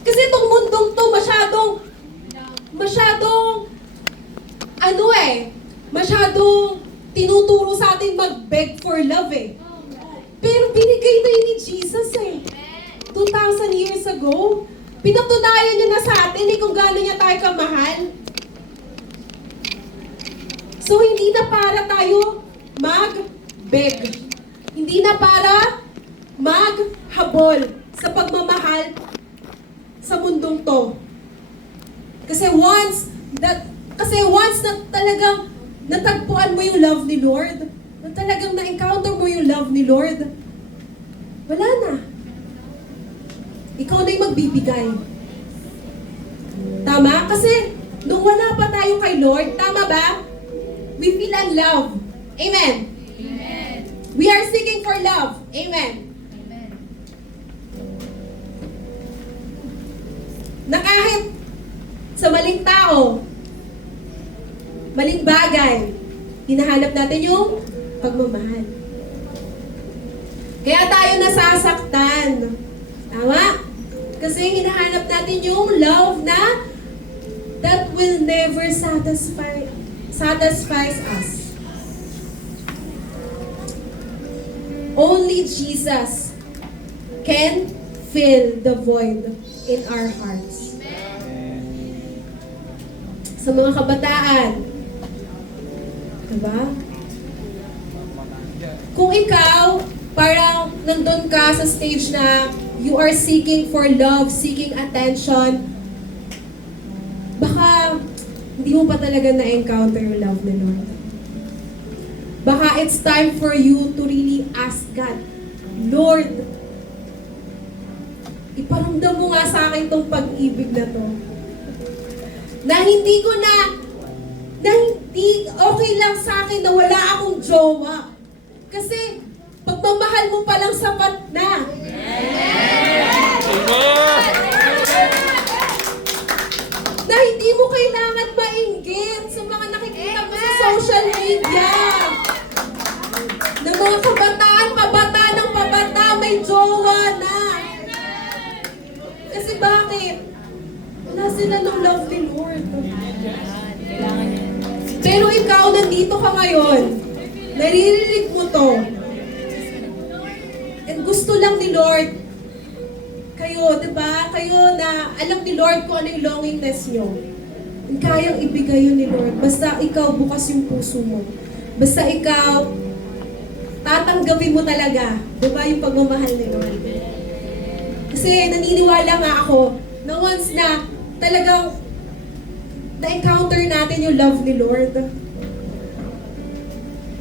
Kasi itong mundong to masyadong tinuturo sa atin mag-beg for love eh. Pero binigay na yun ni Jesus eh. 2,000 years ago. Pinatunayan niya na sa atin eh kung gaano niya tayo kamahal. So hindi na para tayo mag-beg. Hindi na para maghabol sa pagmamahal sa mundong to. Kasi once na talagang natagpuan mo yung love ni Lord, na talagang na-encounter mo yung love ni Lord, wala na. Ikaw na yung magbibigay. Tama? Kasi nung wala pa tayo kay Lord, tama ba? We feel unloved. Amen. Amen. We are seeking for love. Amen. Amen. Na kahit sa maling tao, maling bagay, hinahanap natin yung pagmamahal. Kaya tayo nasasaktan. Tama? Kasi hinahanap natin yung love na that will never satisfies us. Only Jesus can fill the void in our hearts. Sa mga kabataan, diba? Kung ikaw, parang nandun ka sa stage na you are seeking for love, seeking attention, baka hindi mo pa talaga na-encounter yung love ni Lord. Baka it's time for you to really ask God, Lord, iparamdam mo nga sa akin tong pag-ibig na to. Na hindi okay lang sa akin na wala akong jowa. Kasi pagmamahal mo palang sapat na. Na hindi mo kailangan mainggit sa mga nakikita mo sa social media. Na mga pabata ng pabata, may jowa na. Kasi bakit? Wala sila ng love ni Lord. Pero ikaw, nandito ka ngayon. Naririnig mo to. And gusto lang ni Lord, kayo, diba? Kayo na alam ni Lord kung ano yung longingness nyo. And kayang ibigay yun ni Lord. Basta ikaw bukas yung puso mo. Basta ikaw, tatanggapin mo talaga. Diba yung pagmamahal ni Lord? Kasi naniniwala nga ako na once na talagang na-encounter natin yung love ni Lord,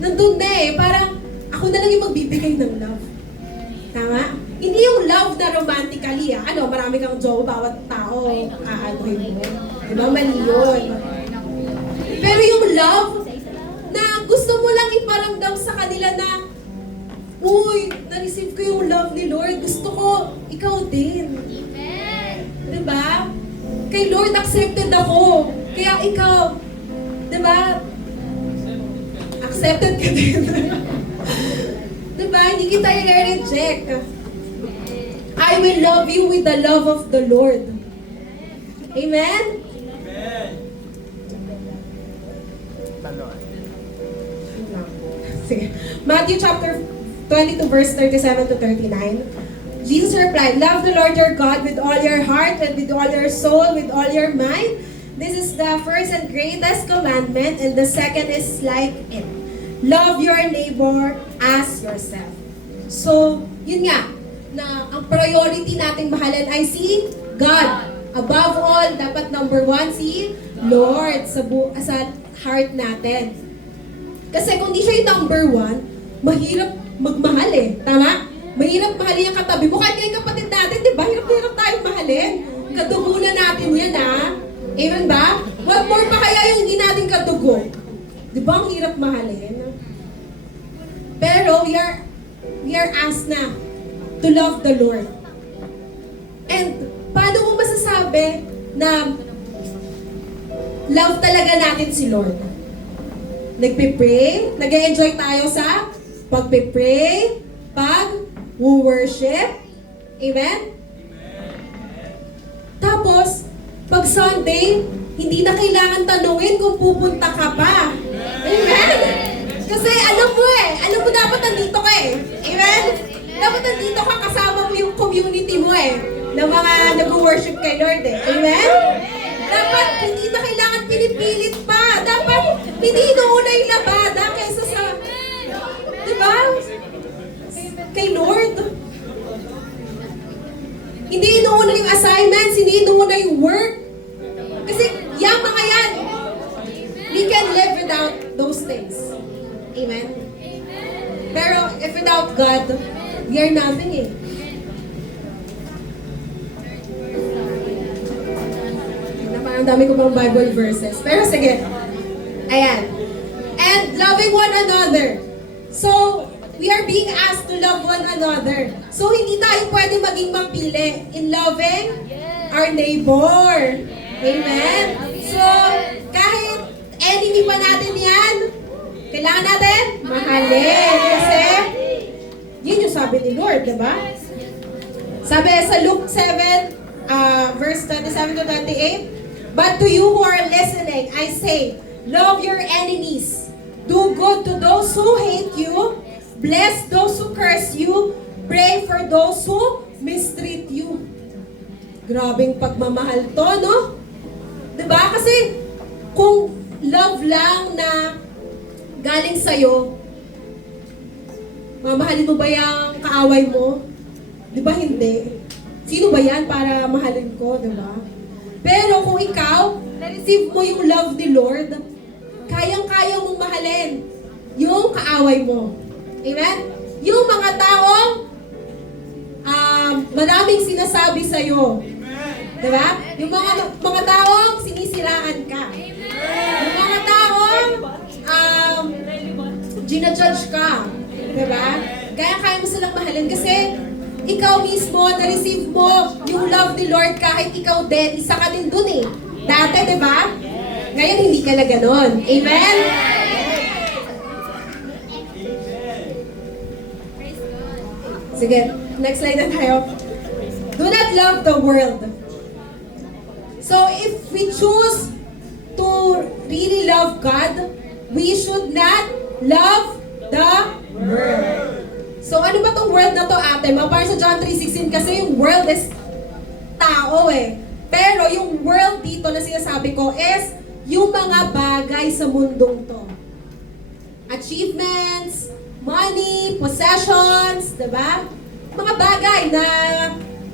nandun na eh. Parang ako na lang yung magbibigay ng love. Tama? Hindi yung love na romantically, marami kang jowa, bawat tao, aanuhin mo. Diba? Mali yun. Pero yung love, na gusto mo lang iparamdam sa kanila na, uy, na-receive ko yung love ni Lord, gusto ko, ikaw din. Amen. Diba? Kay Lord, accepted ako. Kaya ikaw, diba? Accepted ka din. Diba? Hindi kita i-reject. I will love you with the love of the Lord. Amen? Amen. Sige. Matthew chapter 22 verse 37 to 39. Jesus replied, "Love the Lord your God with all your heart and with all your soul, with all your mind. This is the first and greatest commandment, and the second is like it. Love your neighbor as yourself." So, yun nga, na ang priority nating mahalan ay si God. Above all, dapat number one si Lord sa heart natin. Kasi kung di siya yung number one, mahirap magmahal eh. Tama? Mahirap mahalin ang katabi mo. Kahit yung kapatid natin, di ba? Hirap tayong mahalin. Kadugo na natin yan, ha? Amen ba? What more pa kaya yung hindi natin kadugo? Di ba? Ang hirap mahalin. Pero we are asked na to love the Lord. And paano mo masasabi na love talaga natin si Lord? Nagpe-pray, nag-enjoy tayo sa pagpe-pray, pag-worship. Amen? Sunday, hindi na kailangan tanungin kung pupunta ka pa. Amen? Kasi alam mo dapat nandito ka eh. Amen? Dapat nandito ka, kasama mo yung community mo eh, na mga nag-worship kay Lord eh. Amen? Dapat hindi na kailangan pinipilit pa. Dapat hindi inuuna yung labada kaysa sa, di ba? Kay Lord. Hindi inuuna yung assignments, hindi inuuna yung work. Kasi yung mga yan, we can live without those things. Amen? Pero if without God, we are nothing eh. Parang dami ko pang Bible verses. Pero sige. Ayan. And loving one another. So, we are being asked to love one another. So, hindi tayo pwede maging mapili in loving our neighbor. Amen? So, kahit enemy pa natin yan, kailangan natin mahalin. Kasi, yun yung sabi ni Lord, diba? Sabi sa Luke 7, verse 27 to 28, "But to you who are listening, I say, love your enemies. Do good to those who hate you. Bless those who curse you. Pray for those who mistreat you." Grabing pagmamahal to, no? Diba? Kasi kung love lang na galing sa'yo, mamahalin mo ba yung kaaway mo? Diba hindi? Sino ba yan para mahalin ko, diba? Pero kung ikaw, na-receive mo yung love ni Lord, kayang-kaya mong mahalin yung kaaway mo. Amen? Yung mga taong maraming sinasabi sa'yo. Diba? Yung mga taong sinisiraan ka. Yung mga taong ginajudge ka. Diba? Kaya mo silang mahalin kasi ikaw mismo, na-receive mo yung love ni Lord kahit ikaw din, isa ka din dun eh. Dati, diba? Ngayon, hindi ka na ganon. Amen? Sige, next slide na tayo. Do not love the world. So, if we choose to really love God, we should not love the world. So, ano ba tong world na to, ate? Parang sa John 3:16 kasi yung world is tao eh. Pero yung world dito na sinasabi ko is yung mga bagay sa mundong to. Achievements, money, possessions, diba? Mga bagay na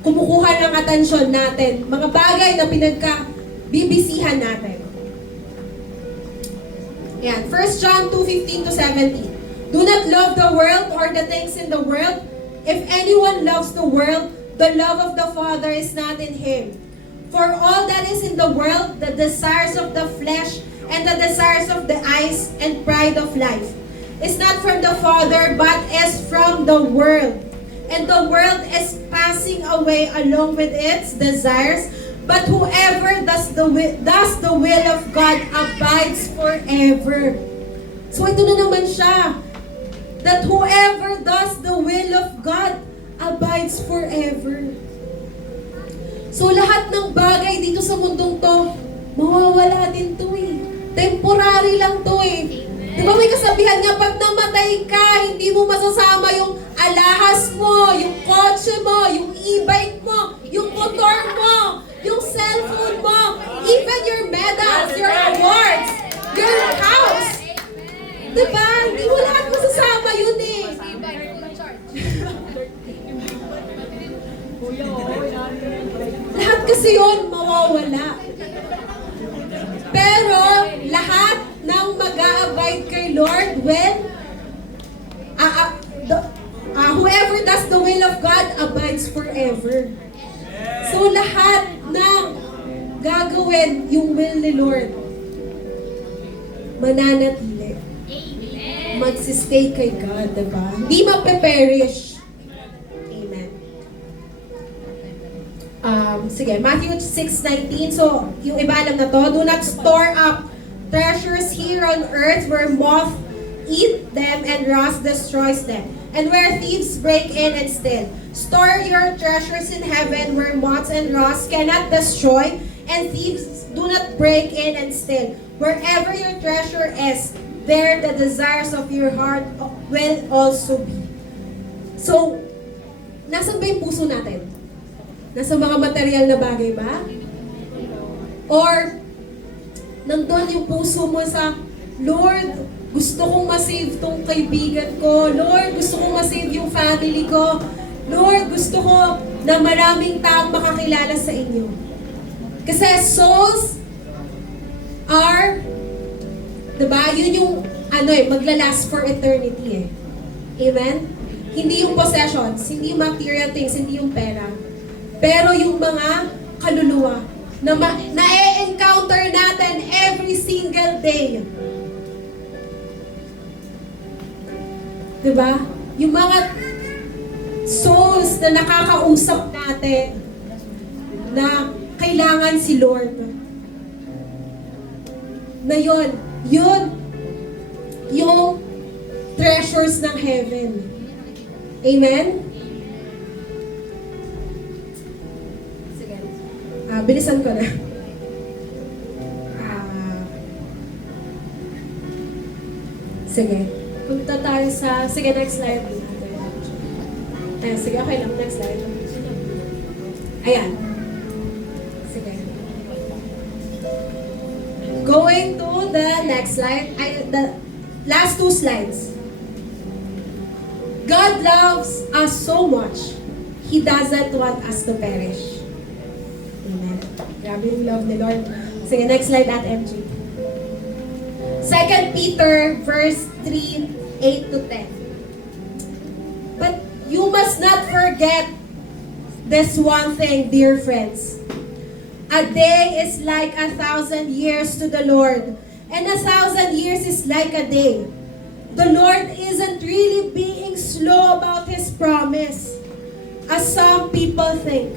kumukuha ng atensyon natin. Mga bagay na pinagka-bibisihan natin. Yan, 1 John 2:15 to 17. Do not love the world or the things in the world. If anyone loves the world, the love of the Father is not in him. For all that is in the world, the desires of the flesh and the desires of the eyes and pride of life, is not from the Father but is from the world. And the world is passing away along with its desires, but whoever does the will of God abides forever. So ito na naman siya. That whoever does the will of God abides forever. So lahat ng bagay dito sa mundong to, mawawala din to eh. Temporary lang to eh. Di ba may kasabihan nga, pag namatay ka, hindi mo masasama yung alahas mo, yung kotse mo, yung e-bike mo, yung motor mo, yung cellphone mo, even your medals, your awards, your house. Diba? Hindi mo lahat masasama yun eh. Lahat kasi yun mawawala. Pero lahat ng mag-a-abide kay Lord will whoever does the will of God abides forever. So lahat ng gagawin yung will ni Lord, mananatili. Magsistay kay God, diba? Hindi mape-perish. Amen. Sige, Matthew 6:19. So, yung iba alam na to. Do not store up treasures here on earth where moth eat them and rust destroys them, and where thieves break in and steal. Store your treasures in heaven where moths and rust cannot destroy, and thieves do not break in and steal. Wherever your treasure is, there the desires of your heart will also be. So, nasan ba yung puso natin? Nasa mga material na bagay ba? Or, nandun yung puso mo sa, Lord, gusto kong masave tong kaibigan ko. Lord, gusto kong masave yung family ko. Lord, gusto ko na maraming taong makakilala sa inyo. Kasi souls are, diba, yun yung, maglalast for eternity eh. Amen? Hindi yung possessions, hindi yung material things, hindi yung pera. Pero yung mga kaluluwa na na-encounter natin every single day. Diba? Yung mga souls na nakakausap natin na kailangan si Lord. Na yun yung treasures ng heaven. Amen? Sige. Bilisan ko na. Sige. Punta tayo sa... Sige, next slide. Sige, okay lang. Next slide. Ayan. Sige. Going to the next slide. The last two slides. God loves us so much, He doesn't want us to perish. Amen. Grabe yung love ni Lord. Sige, next slide at MG. 2 Peter verse 3, 8 to 10. But you must not forget this one thing, dear friends. A day is like 1,000 years to the Lord, and 1,000 years is like a day. The Lord isn't really being slow about His promise, as some people think.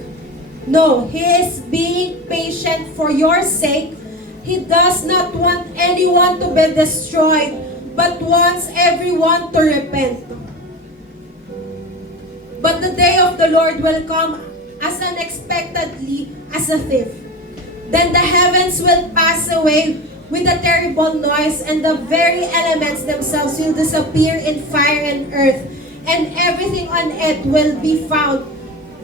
No, He is being patient for your sake. He does not want anyone to be destroyed, but wants everyone to repent. But the day of the Lord will come as unexpectedly as a thief. Then the heavens will pass away with a terrible noise, and the very elements themselves will disappear in fire and earth, and everything on it will be found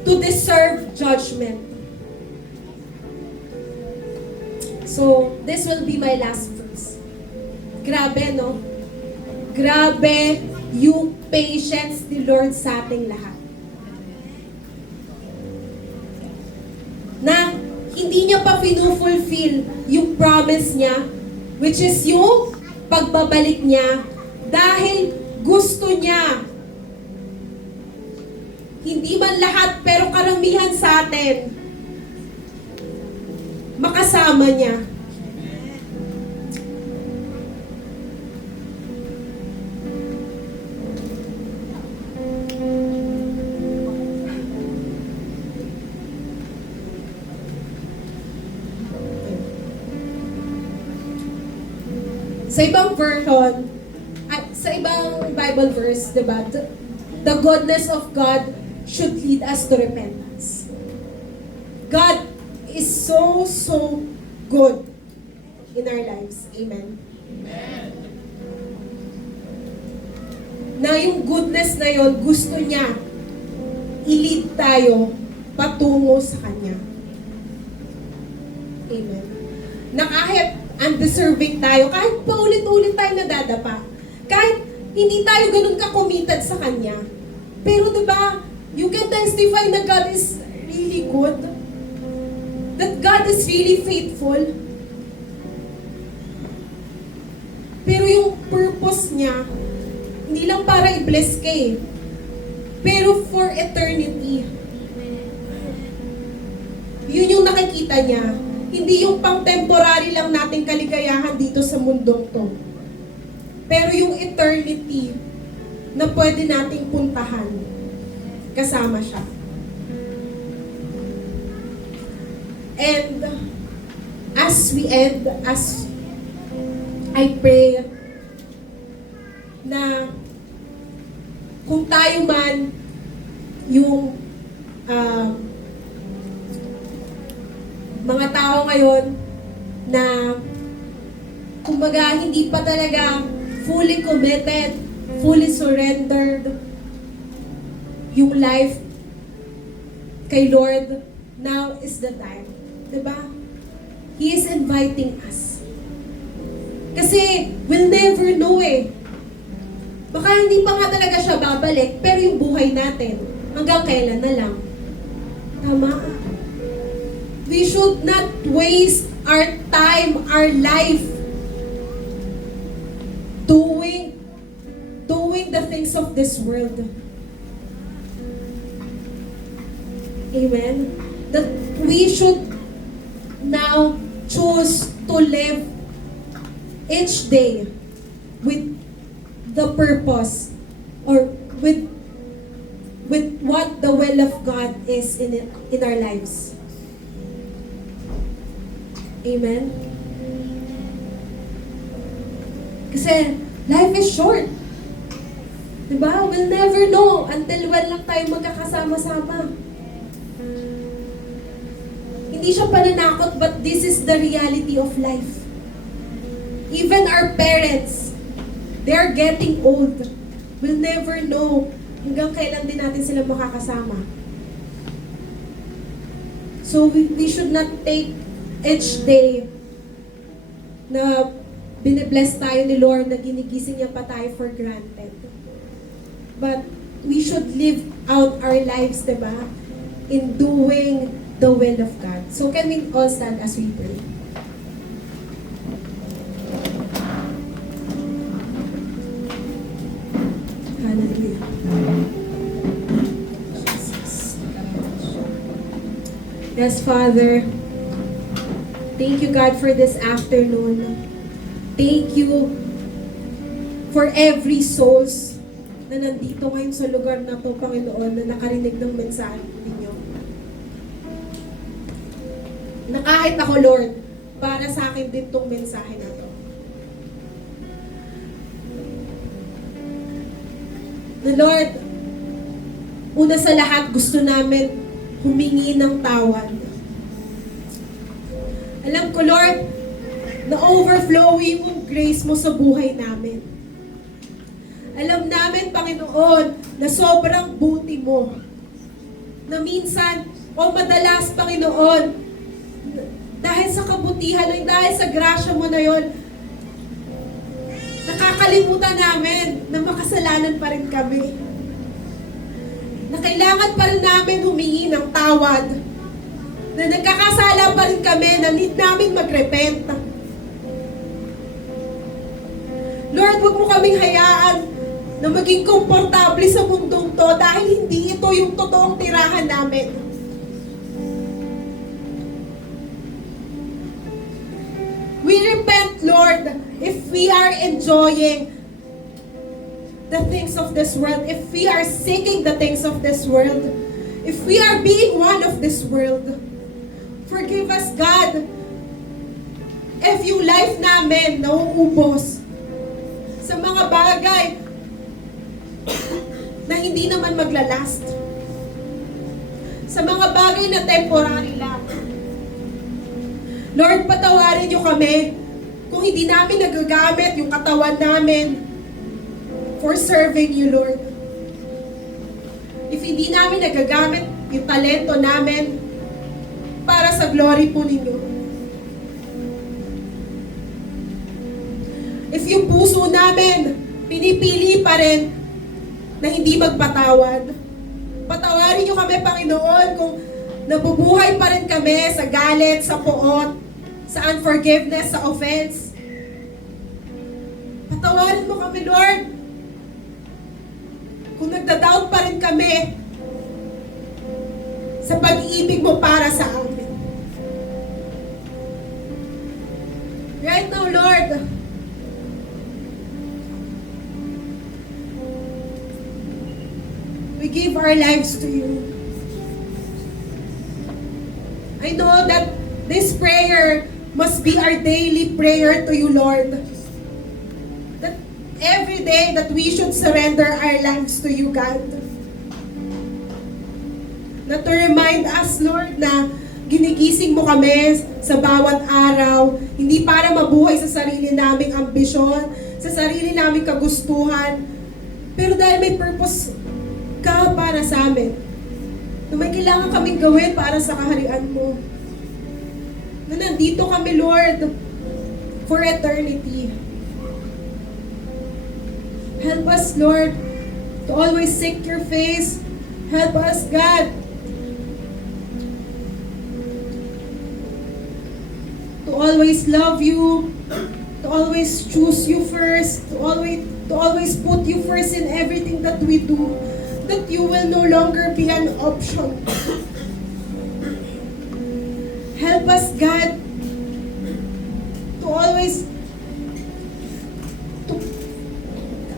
to deserve judgment. So, this will be my last verse. Grabe, no? Grabe yung patience ni Lord sa ating lahat. Na hindi niya pa pinufulfill yung promise niya, which is yung pagbabalik niya, dahil gusto niya. Hindi man lahat, pero karamihan sa atin, makasama niya. Sa ibang version, at sa ibang Bible verse, diba, the goodness of God should lead us to repentance. God is so good in our lives. Amen. Amen. Na yung goodness na yon, gusto niya i-lead tayo patungo sa Kanya. Amen. Na kahit undeserving tayo, kahit paulit-ulit tayo nadadapa, kahit hindi tayo ganun ka-committed sa Kanya, pero diba, you can testify na God is really good, that God is really faithful, pero yung purpose niya, hindi lang para i-bless ka eh, pero for eternity. Yun yung nakikita niya. Hindi yung pang-temporary lang nating kaligayahan dito sa mundong to. Pero yung eternity na pwede nating puntahan, kasama siya. And as we end, as I pray na kung tayo man yung mga tao ngayon na kumbaga hindi pa talaga fully committed, fully surrendered yung life kay Lord, now is the time. Diba? He is inviting us. Kasi we'll never know eh. Baka hindi pa nga talaga siya babalik, pero yung buhay natin, hanggang kailan na lang. Tama? We should not waste our time, our life, doing the things of this world. Amen? That we should now choose to live each day with the purpose or with what the will of God is in our lives. Amen? Kasi life is short. Diba? We'll never know until when lang tayo magkakasama-sama. Hindi siya pananakot, but this is the reality of life. Even our parents, they are getting old. We'll never know hanggang kailan din natin sila makakasama. So we should not take each day na binibless tayo ni Lord, na ginigising niya pa tayo for granted. But we should live out our lives, diba? In doing the will of God. So can we all stand as we pray? Hallelujah. Jesus. Yes, Father. Thank you, God, for this afternoon. Thank you for every souls na nandito ngayon sa lugar na to, Panginoon, na nakarinig ng mensahe ninyo. Na kahit ako, Lord, para sa akin din tong mensahe na to. Na Lord, una sa lahat, gusto namin humingi ng tawad. Alam ko, Lord, na overflowing yung grace mo sa buhay namin. Alam namin, Panginoon, na sobrang buti mo. Na minsan, o madalas, Panginoon, dahil sa kabutihan, dahil sa grasya mo na yon, nakakalimutan namin na makasalanan pa rin kami. Na kailangan pa rin namin humingi ng tawad. Na nagkakasala pa rin kami, na need namin magrepent. Lord, huwag mo kaming hayaan na maging komportable sa mundong to dahil hindi ito yung totoong tirahan namin. We repent, Lord, if we are enjoying the things of this world, if we are seeking the things of this world, if we are being one of this world. Forgive us, God, if yung life namin nauubos sa mga bagay na hindi naman maglalast. Sa mga bagay na temporary lang. Lord, patawarin niyo kami kung hindi namin nagagamit yung katawan namin for serving you, Lord. If hindi namin nagagamit yung talento namin para sa glory po ninyo. If yung puso namin pinipili pa rin na hindi magpatawad. Patawarin niyo kami, Panginoon, kung nabubuhay pa rin kami sa galit, sa poot, sa unforgiveness, sa offense. Patawarin mo kami, Lord. Kung nagda-doubt pa rin kami sa pag-ibig mo para sa amin. Right now, Lord, we give our lives to you. I know that this prayer must be our daily prayer to you, Lord. That every day that we should surrender our lives to you, God. Na to remind us, Lord, na ginigising mo kami sa bawat araw, hindi para mabuhay sa sarili naming ambisyon, sa sarili naming kagustuhan, pero dahil may purpose ka para sa amin. Na may kailangan kaming gawin para sa kaharian mo. Na nandito kami, Lord, for eternity. Help us, Lord, to always seek your face. Help us, God, to always love you, to always choose you first, to always put you first in everything that we do, that you will no longer be an option. Help us, God, to always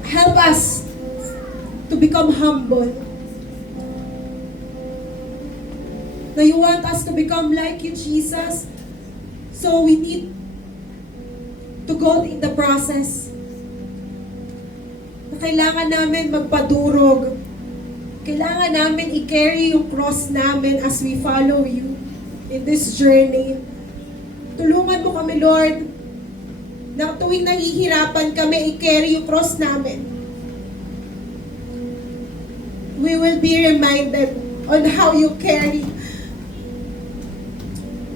help us to become humble. Now you want us to become like you, Jesus. So we need to go in the process. Na kailangan namin magpadurog. Kailangan namin i-carry yung cross namin as we follow you in this journey. Tulungan mo kami, Lord, na tuwing nahihirapan kami, i-carry yung cross namin. We will be reminded on how you carry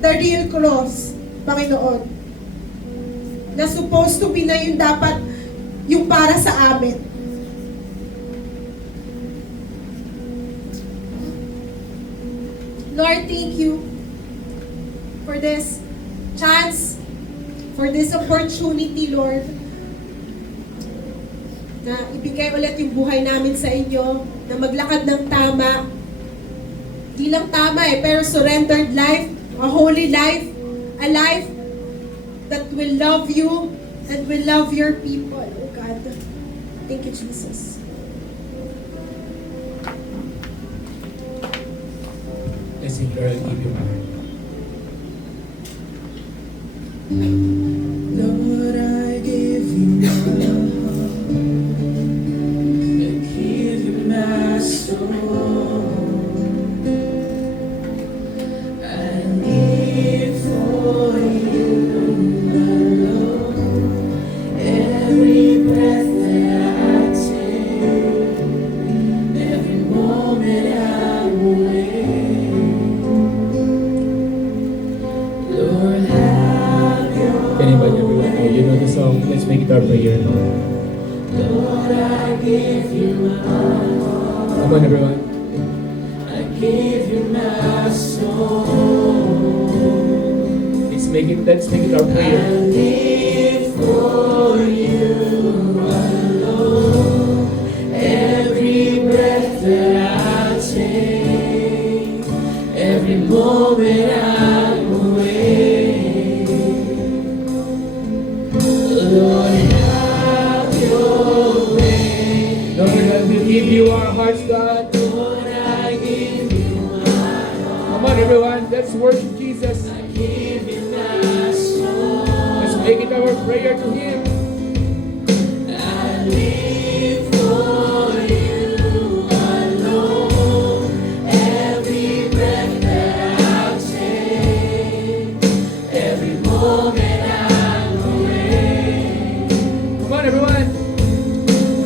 the real cross, Panginoon. Na supposed to be na yun dapat yung para sa amin. Lord, thank you for this chance, for this opportunity, Lord, na ibigay ulit yung buhay namin sa inyo, na maglakad ng tama. Di lang tama pero surrendered life, a holy life, a life that will love you and will love your people, oh God. Thank you, Jesus. Let's sing, Lord, I'll give you my heart. Lord, I give you my heart. I give you my soul. I live for you alone. Every breath that I take, every moment I'm awake. Lord, have your anybody, everyone, oh, you know the song? Let's make it our prayer, Lord. Lord, I give you my heart. Come on, everyone. I give you my soul. Let's make it our prayer. I live for you alone. Every breath that I take, every moment I'm awake. Lord, have your way. Lord, I will give you our hearts, God. Lord, I give you my heart. Come on, everyone. Let's worship Jesus. I give you my soul. Let's make it our prayer to Him. I live for you alone. Every breath that I take, every moment I'm awake. Come on, everyone.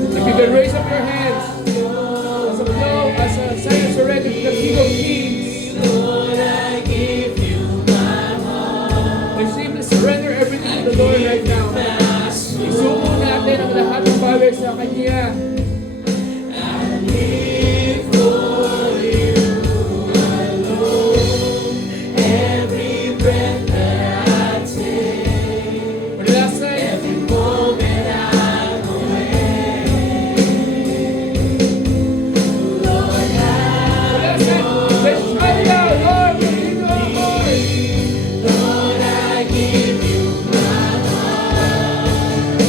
If you can raise up your hands as a flow, as a sign of surrender to the King of Kings. Lord, I give you my heart. Let's simply surrender everything to the Lord right now. Isuko natin ang lahat ng power sa Kanya. I live for you alone. Every breath that I take, for the last time, every moment I'm awake. Lord, have your way. Let's shout it out, Lord, we give you our heart. Lord, I give you my heart.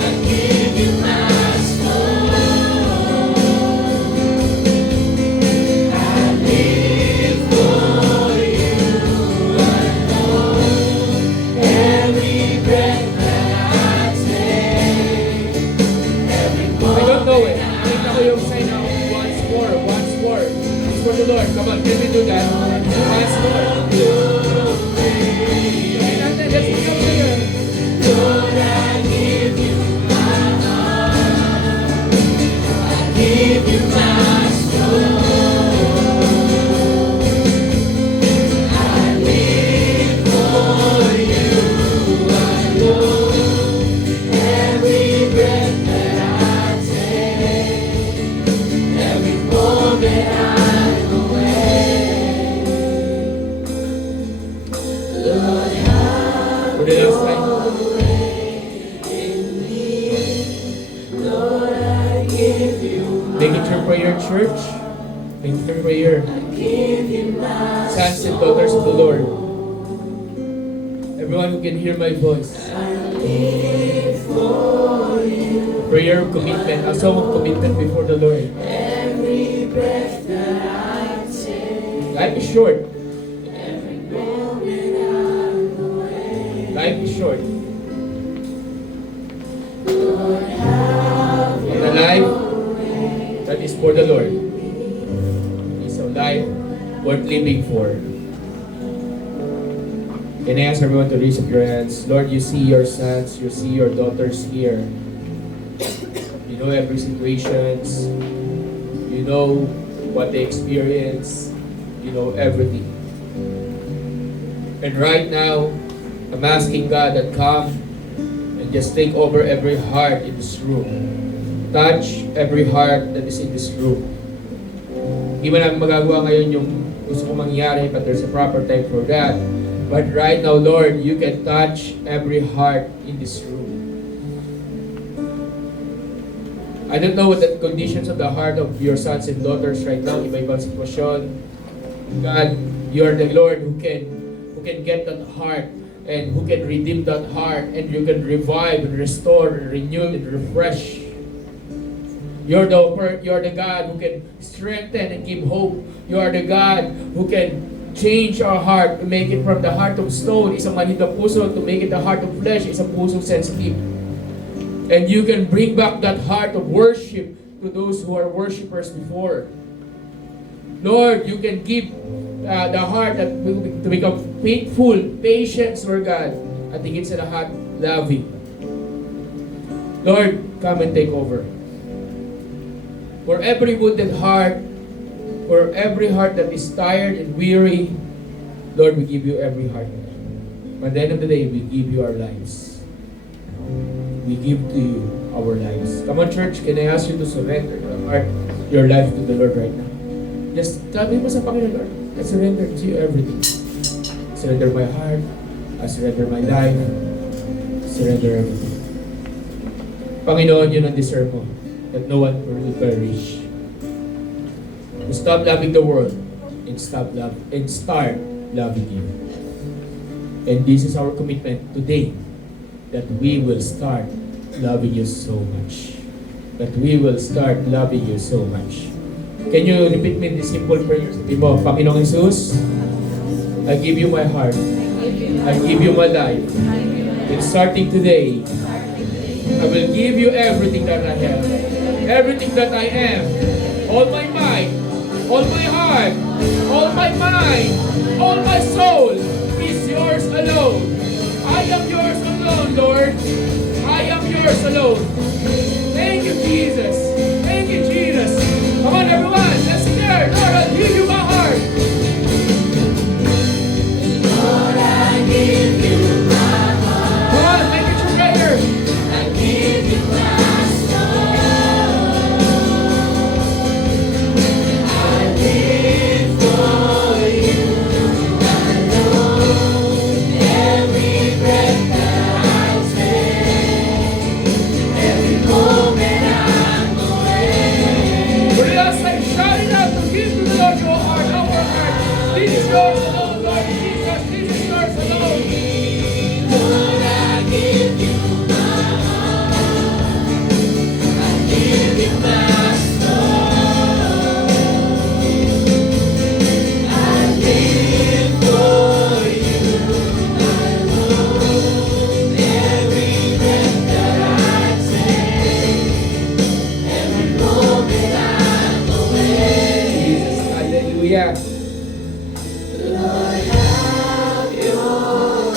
I give you my soul. church, in prayer, sons and daughters of the Lord, everyone who can hear my voice, prayer of commitment, a song of commitment before the Lord. Life is short. Life is short. And a life that is for the Lord is a life worth living for. Can I ask everyone to raise up your hands? Lord, you see your sons, you see your daughters here. You know every situations. You know what they experience. You know everything. And right now, I'm asking God that come and just take over every heart in this room. Touch every heart that is in this room. Hindi man namin magagawa ngayon yung gusto kong mangyari, but there's a proper time for that. But right now, Lord, you can touch every heart in this room. I don't know what the conditions of the heart of your sons and daughters right now, iba-ibang sitwasyon. God, you are the Lord who can get that heart and who can redeem that heart, and you can revive and restore and renew and refresh. You're the God who can strengthen and give hope. You are the God who can change our heart to make it from the heart of stone, isang manhid na puso, to make it the heart of flesh, isang pusong sensitive. And you can bring back that heart of worship to those who are worshipers before. Lord, you can give the heart that will to become faithful, patient, Lord God, at higit sa lahat, loving. Lord, come and take over. For every wounded heart, for every heart that is tired and weary, Lord, we give you every heart. At the end of the day, we give you our lives. We give to you our lives. Come on, church, can I ask you to surrender your heart, your life to the Lord right now? Just sabi mo sa Panginoon, Lord, I surrender to you everything. I surrender my heart. I surrender my life. I surrender everything. Panginoon, yun ang deserve mo, that no one will perish. To stop loving the world and start loving you. And this is our commitment today, that we will start loving you so much. That we will start loving you so much. Can you repeat me this simple prayer? Sabi mo, Panginoong Jesus, I give you my heart. I give you my life. And starting today, I will give you everything that I have. Everything that I am. All my mind, all my heart, all my mind, all my soul is yours alone. I am yours alone, Lord. I am yours alone. Thank you, Jesus. Thank you, Jesus. Come on, everyone. Let's sing there. Lord, I'll give you my heart. Lord, I give you my heart. Come on, make it your prayer. I give you my soul. I live for you alone. Every breath that I take, every moment I'm away. For the last time, shout it out to give to the Lord your heart, our heart. This is yours alone, Lord Jesus. This is yours alone. Lord, I give you my heart. I give you my soul. I live for you alone. Every breath that I take, every moment I'm away. Jesus, hallelujah. Lord, have your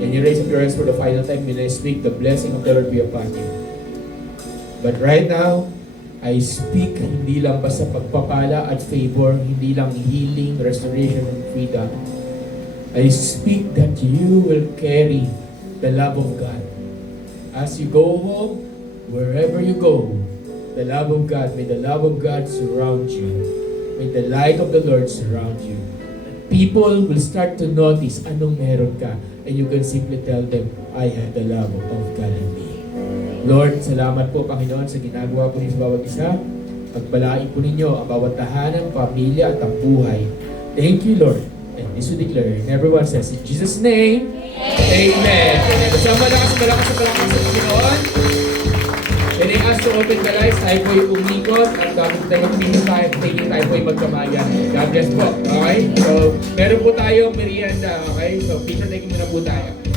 Can you raise up your hands for the final time when I speak the blessing of the Lord be upon you? But right now, I speak hindi lang basta pagpapala at favor, hindi lang healing, restoration, and freedom. I speak that you will carry the love of God. As you go home, wherever you go, the love of God, may the love of God surround you. May the light of the Lord surround you. People will start to notice anong meron ka, and you can simply tell them, I have the love of God in me. Lord, salamat po, Panginoon, sa ginagawa po niyo sa bawat isa. Pagpalain po ninyo ang bawat tahanan, pamilya, at ang buhay. Thank you, Lord. And this we declare. And everyone says, in Jesus' name, Amen. Sa malakas sa Panginoon. And I ask to open the lights. Tayo po'y umikot at tapos tayo mag-tingin tayo po'y magkamayan. God bless po. Okay? So, meron po tayong merienda. Okay? So, picture taking muna po tayo.